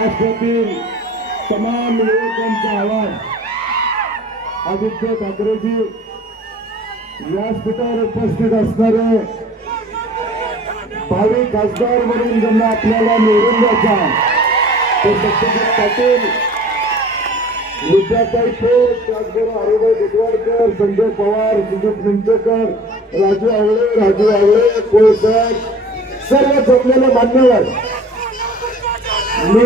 महाराष्ट्रातील तमाम युवकांचं आवाज आदित्य ठाकरेजी व्यासपीठावर उपस्थित असणारे भावी खासदार म्हणून ज्यांना आपल्याला निवडून द्यायचा ते सत्यजित पाटील विद्याताई खोत त्याचबरोबर हरिभाई दुधवाडकर संजय पवार सुजित मिंचकर राजू आवळे राजू आवळे कोळकर सर्व जमलेले मान्यवर. मी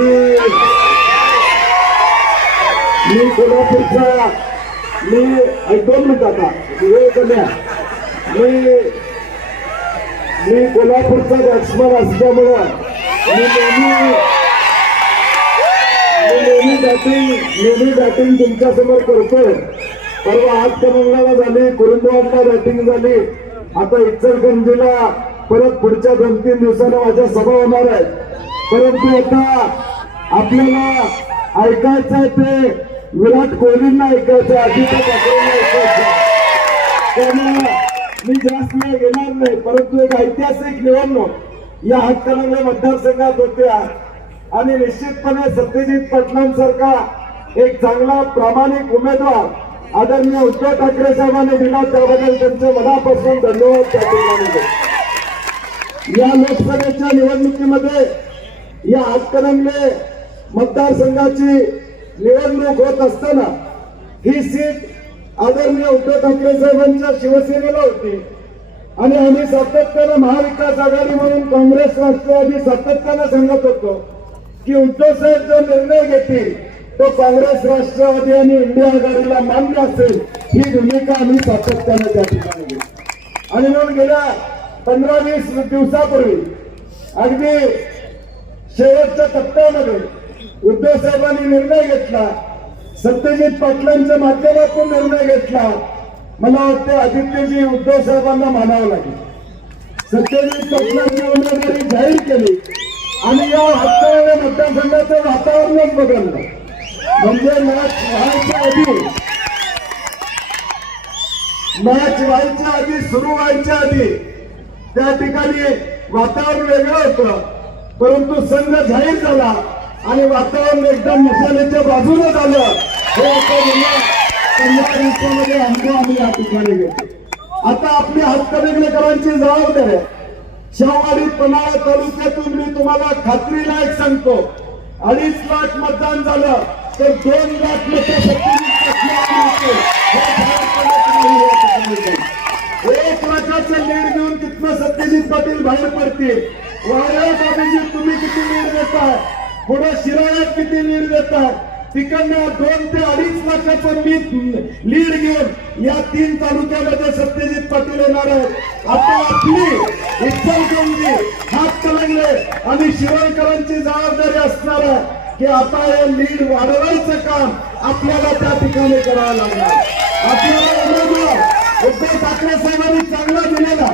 मी कोल्हापूरचा मी दोन मिनिट आता वेळ कमी मी मी कोल्हापूरचा बॅट्समन असल्यामुळं मी नेहमी मी नेहमी बॅटिंग नेहमी बॅटिंग तुमच्यासमोर करतोय. परवा आज करंगला झाली कुरुंदवाडला बॅटिंग झाली. आता इचलकरंजीला परत पुढच्या दोन तीन दिवसानं माझ्या सभा होणार आहेत. परंतु आता आपल्याला ऐकायचं आहे ते विराट कोहलींना ऐकायचं आदित्य ठाकरेंना ऐकायचं त्यामुळे मी जास्त वेळ घेणार नाही परंतु एक ऐतिहासिक निवडणूक या हातकणंगले मतदारसंघात होत्या आणि निश्चितपणे सत्यजित पाटलांसारखा एक चांगला प्रामाणिक उमेदवार आदरणीय उद्धव ठाकरे साहेबांनी दिला त्याबद्दल त्यांचे मनापासून धन्यवाद त्या ठिकाणी या लोकसभेच्या निवडणुकीमध्ये या हातकणंगले मतदारसंघाची निवडणूक होत असताना ही सीट आदरणीय उद्धव ठाकरे साहेबांच्या शिवसेनेला होती. आणि आम्ही सातत्यानं महाविकास आघाडी म्हणून काँग्रेस राष्ट्रवादी सातत्यानं सांगत होतो की उद्धव साहेब जो निर्णय घेतील तो काँग्रेस राष्ट्रवादी आणि इंडिया आघाडीला मान्य असेल ही भूमिका आम्ही सातत्यानं त्या ठिकाणी घेतली आणि म्हणून गेल्या पंधरा वीस दिवसापूर्वी अगदी शेवटच्या टप्प्यामध्ये उद्धव साहेबांनी निर्णय घेतला. सत्यजित पाटलांच्या माध्यमातून निर्णय घेतला. मला वाटते आदित्यजी उद्धव साहेबांना मानावं लागेल. सत्यजित पाटलांची उमेदवारी जाहीर केली आणि या हत्यारे मतदारसंघाचं वातावरणच बदललं. म्हणजे मॅच व्हायच्या आधी मॅच व्हायच्या आधी सुरू व्हायच्या आधी त्या ठिकाणी वातावरण वेगळं होतं. परंतु संघ जाहीर झाला आणि वातावरण एकदम मसाल्याच्या बाजूला झालं. हे आता गेल्या दिवसामध्ये अनुभव आम्ही या ठिकाणी घेतो आता आपली हातकणंगलेकरांची जबाबदारी आहे. शाहवाडी पन्हाळा तालुक्यातून मी तुम्हाला खात्रीला एक सांगतो. अडीच लाख मतदान झालं तर दोन लाख मतं एक लाखाचं लीड घेऊन तिथनं सत्यजित पाटील बाहेर पडतील. वाया तुम्ही किती लीड देताय? पुढे शिराळ्यात किती लीड देताय? तिकडनं दोन ते अडीच लाखाचं मी लीड घेऊन या तीन तालुक्यामध्ये सत्यजित पाटील येणार आहेत. आता आपली इच्छालगंजी हात कलंगले आणि शिवणकरांची जबाबदारी असणार आहे की आता हे लीड वाढवायचं काम आपल्याला त्या ठिकाणी करावं लागणार. आपल्याला उमेदवार उद्धव ठाकरे साहेबांनी चांगला दिलेला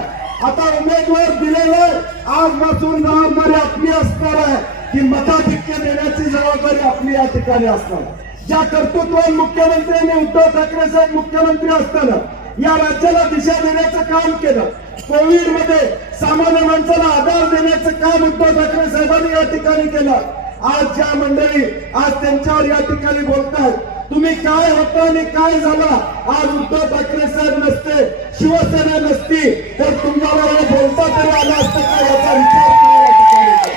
आता उमेदवार दिलेले आजपासून जबाबदारी आपली असणार आहे की मताधिक्य देण्याची जबाबदारी आपली या ठिकाणी असणार. ज्या कर्तृत्वात मुख्यमंत्र्यांनी उद्धव ठाकरे साहेब मुख्यमंत्री असताना या राज्याला दिशा देण्याचं काम केलं. कोविडमध्ये सामान्य माणसाला आधार देण्याचं काम उद्धव ठाकरे साहेबांनी या ठिकाणी केलं. आज ज्या मंडळी आज त्यांच्यावर या ठिकाणी बोलतात तुम्ही काय होता आणि काय झाला? आज उद्धव ठाकरे साहेब नसते शिवसेना नसती तर आलं असतं का याचा विचार ठिकाणी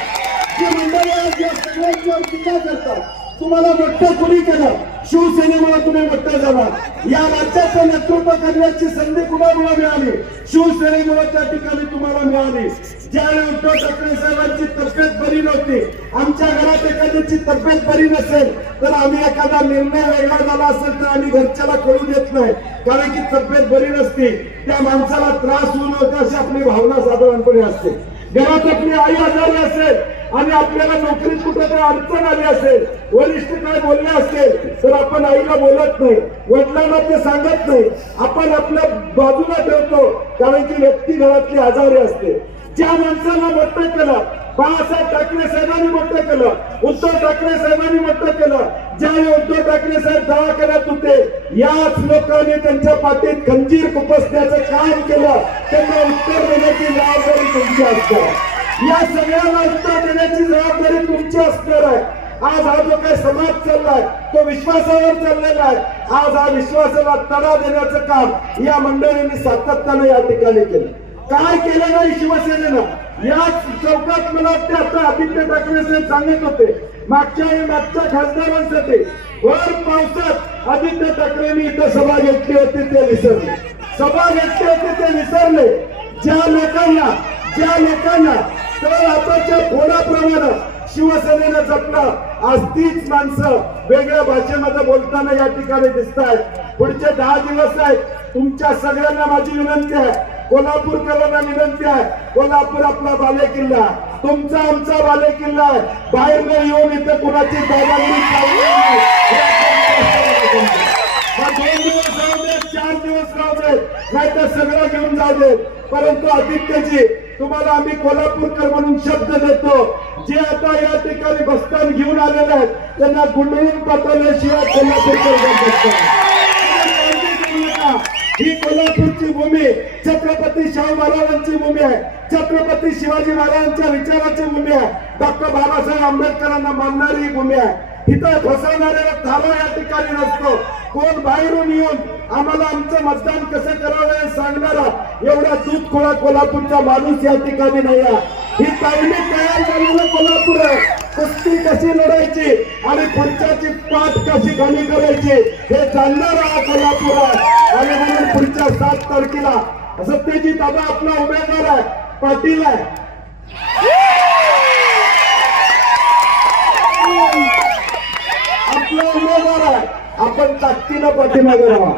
जी मंडळी आज या टीका करतात तुम्हाला मोठं कुणी केलं शिवसेनेमुळे तुम्ही मोठं झाला या राज्याचं नेतृत्व करण्याची संधी कुणामुळे मिळाली? शिवसेनेमुळे त्या ठिकाणी तुम्हाला मिळाली. ज्यावेळी उद्धव ठाकरे साहेबांची तब्येत बरी नव्हती आमच्या घरात एखाद्याची तब्येत बरी नसेल तर आम्ही एखादा निर्णय वेगळा झाला असेल तर आम्ही घरच्याला कळू देत नाही. कारण की तब्येत बरी नसती त्या माणसाला त्रास होऊ नव्हता अशी आपली भावना साधारणपणे असते. घरात आपली आई आजारी असेल आणि आपल्याला नोकरीत कुठं तरी अडचण आली असेल वरिष्ठ काय बोलले असेल तर आपण आईला बोलत नाही वडिलांना ते सांगत नाही. आपण आपल्या बाजूला ठेवतो कारण की व्यक्ती घरातली आजारी असते. ज्या माणसाला मोठं केलं बाळासाहेब ठाकरे साहेबांनी मोठं केलं उद्धव ठाकरे साहेबांनी मोठं केलं ज्यावेळी उद्धव ठाकरे साहेब दवाखान्यात होते याच लोकांनी त्यांच्या पाठीत खंजीर खुपसण्याचं काम केलं त्यांना उत्तर देण्याची जबाबदारी तुमची असणार. या सगळ्यांना उत्तर देण्याची जबाबदारी तुमची असणार आहे. आज हा जो काही समाज चाललाय तो विश्वासावर चाललेला आहे. आज हा विश्वासाला तडा देण्याचं काम या मंडळींनी सातत्याने या ठिकाणी केलं. काय केलं नाही शिवसेनेनं? या चौकात मला वाटते आता आदित्य ठाकरे साहेब सांगत होते मागच्या आणि मागच्या खासदारांसाठी भर पावसात आदित्य ठाकरेंनी इथं सभा घेतली होती ते विसरले. सभा घेतली होती ते विसरले. ज्या लोकांना ज्या लोकांना तर आताच्या फोडाप्रमाणे शिवसेनेनं जपलं. आज तीच माणसं वेगळ्या भाषेमध्ये बोलताना या ठिकाणी दिसत आहेत पुढचे दहा दिवस आहेत. तुमच्या सगळ्यांना माझी विनंती आहे. कोल्हापूरकरांना विनंती आहे. कोल्हापूर आपला बाले किल्ला तुमचा आमचा बाले किल्ला आहे. बाहेर न येऊन इथे कुणाची दादागिरी दोन दिवस राहू देत चार दिवस राहू देत. नाही तर सगळं घेऊन जाऊ देत. परंतु आदित्यजी तुम्हाला आम्ही कोल्हापूरकर म्हणून शब्द देतो. जे आता या ठिकाणी बस्तान घेऊन आलेले आहेत त्यांना गुंडळून पाठवल्याशिवाय कोल्हापूरकर ही कोल्हापूरची भूमी छत्रपती शाहू महाराजांची भूमी आहे. छत्रपती शिवाजी महाराजांच्या विचाराची भूमी आहे. डॉक्टर बाबासाहेब आंबेडकरांना मानणारी ही भूमी आहे. इथं फसवणाऱ्याला थारा या ठिकाणी नसतो. कोण बाहेरून येऊन आम्हाला आमचं मतदान कसं करावं हे सांगणारा एवढा दूध खोळा कोल्हापूरचा माणूस या ठिकाणी नाही ही तालमी तयार झालेलं कोल्हापूर आहे. कुस्ती कशी लढायची आणि पुढच्याची पाठ कशी खाली करायची हे जाणणारा हा कोल्हापूर आहे. आणि म्हणून पुढच्या सात तारखेला सत्यजित दादा आपला उमेदवार आहे. पाटील आहे आपला उमेदवार आहे आपण ताकदीनं पाठिंबा राहा.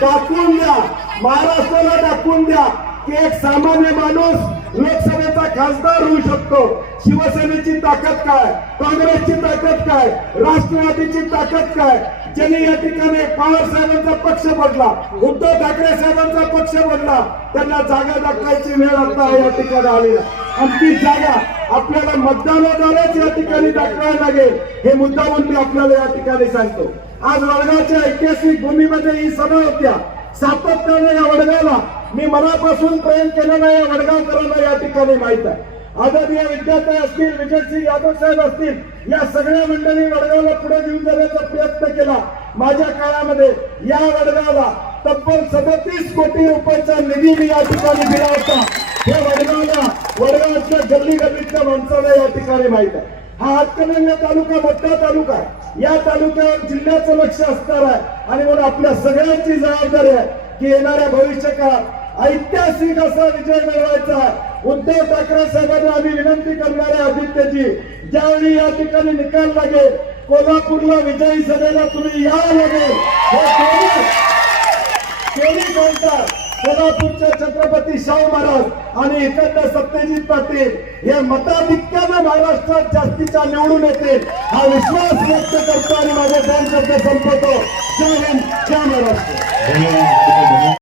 दाखवून द्या. महाराष्ट्राला दाखवून द्या की एक सामान्य माणूस लोकसभेचा खासदार होऊ शकतो. शिवसेनेची ताकद काय? काँग्रेसची ताकद काय? राष्ट्रवादीची ताकद काय? ज्यांनी या ठिकाणी पवार साहेबांचा पक्ष बदला उद्धव ठाकरे साहेबांचा पक्ष बदला त्यांना जागा दाखवायची वेळ आता या ठिकाणी आली आणि ती जागा आपल्याला मतदानाद्वारेच या ठिकाणी दाखवायला लागेल. हे मुद्दा म्हणून आपल्याला या ठिकाणी सांगतो. आज वडगावच्या ऐतिहासिक भूमीमध्ये ही सभा होत्या. सातत्याने या वडगावला मी मनापासून प्रेम केलेला या वडगावकरांना या ठिकाणी माहीत आहे. आदरणीय विद्यार्थी असतील विजयसिंह यादव साहेब असतील या सगळ्या मंडळी वडगावला पुढे घेऊन जाण्याचा प्रयत्न केला. माझ्या काळामध्ये या वडगावला तब्बल सदतीस कोटी रुपयाचा निधी मी या ठिकाणी दिला होता. हे वडगावला वडगावच्या गल्ली गल्लीतल्या माणसाला या ठिकाणी माहीत आहे. हा हातकणंगले तालुका मोठा तालुका आहे. या तालुक्यावर जिल्ह्याचं लक्ष असणार आहे. आणि म्हणून आपल्या सगळ्यांची जबाबदारी आहे की येणाऱ्या भविष्य काळात ऐतिहासिक असा विजय मिळवायचा आहे. उद्धव ठाकरे साहेबांना आम्ही विनंती करणार आहे आदित्यजी ज्यावेळी या ठिकाणी निकाल लागेल कोल्हापूरला विजयी सभेला तुम्ही या लागेल. कोणी बोलतात कोल्हापूरचे छत्रपती शाहू महाराज आणि इकडनं सत्यजित पाटील हे मताधिक्यानं महाराष्ट्रात जास्तीच्या निवडून येते हा विश्वास व्यक्त करतो आणि माझ्या दोन शब्द संपवतो. जय हिंद जय महाराष्ट्र.